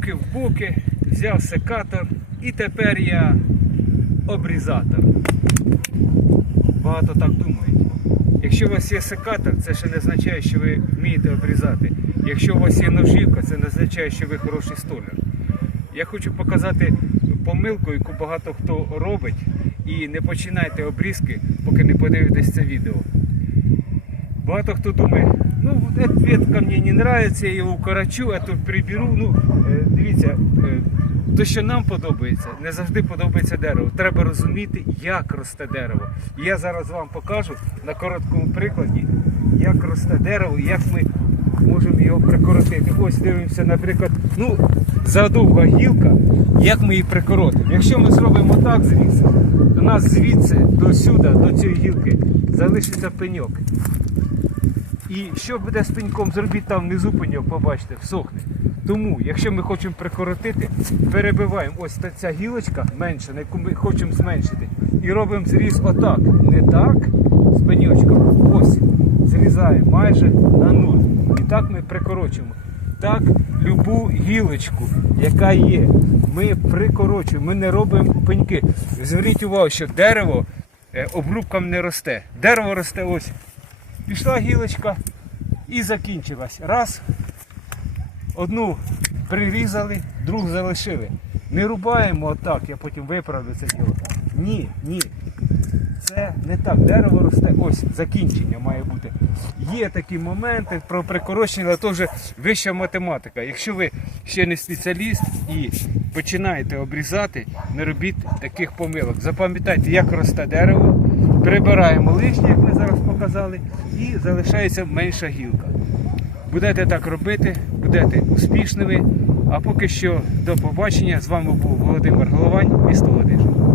руки в боки, взяв секатор і тепер я обрізатор. Багато так думають. Якщо у вас є секатор, це ще не означає, що ви вмієте обрізати. Якщо у вас є ножівка, це не означає, що ви хороший столяр. Я хочу показати помилку, яку багато хто робить, і не починайте обрізки, поки не подивитесь це відео. Багато хто думає, ну эта ветка мені не нравится, я його укорочу, а тут приберу. Ну, то, що нам подобається, не завжди подобається дерево. Треба розуміти, як росте дерево. І я зараз вам покажу на короткому прикладі, як росте дерево, як ми можемо його прикоротити. Ось дивимося, наприклад, ну, задовга гілка, як ми її прикоротимо. Якщо ми зробимо так звідси, то нас звідси до сюди, до цієї гілки, залишиться пеньок. І що буде з пеньком, зробіть там внизу пеньок, побачите, всохне. Тому, якщо ми хочемо прикоротити, перебиваємо ось ця гілочка менша, на яку ми хочемо зменшити. І робимо зріз отак. Не так з пеньочком. Ось. Зрізаємо майже на нуль. І так ми прикорочуємо. Так, любу гілочку, яка є, ми прикорочуємо, ми не робимо пеньки. Зверніть увагу, що дерево е, не росте. Дерево росте ось. Пішла гілочка і закінчилась. Раз. Одну прирізали, другу залишили. Не рубаємо отак, я потім виправлю це діло. Ні, ні. Це не так. Дерево росте. Ось закінчення має бути. Є такі моменти про прикорочення, але то вже вища математика. Якщо ви ще не спеціаліст і починаєте обрізати, не робіть таких помилок. Запам'ятайте, як росте дерево, прибираємо лишнє, показали, і залишається менша гілка. Будете так робити, будете успішними. А поки що до побачення. З вами був Володимир Головань, місто Ладижин.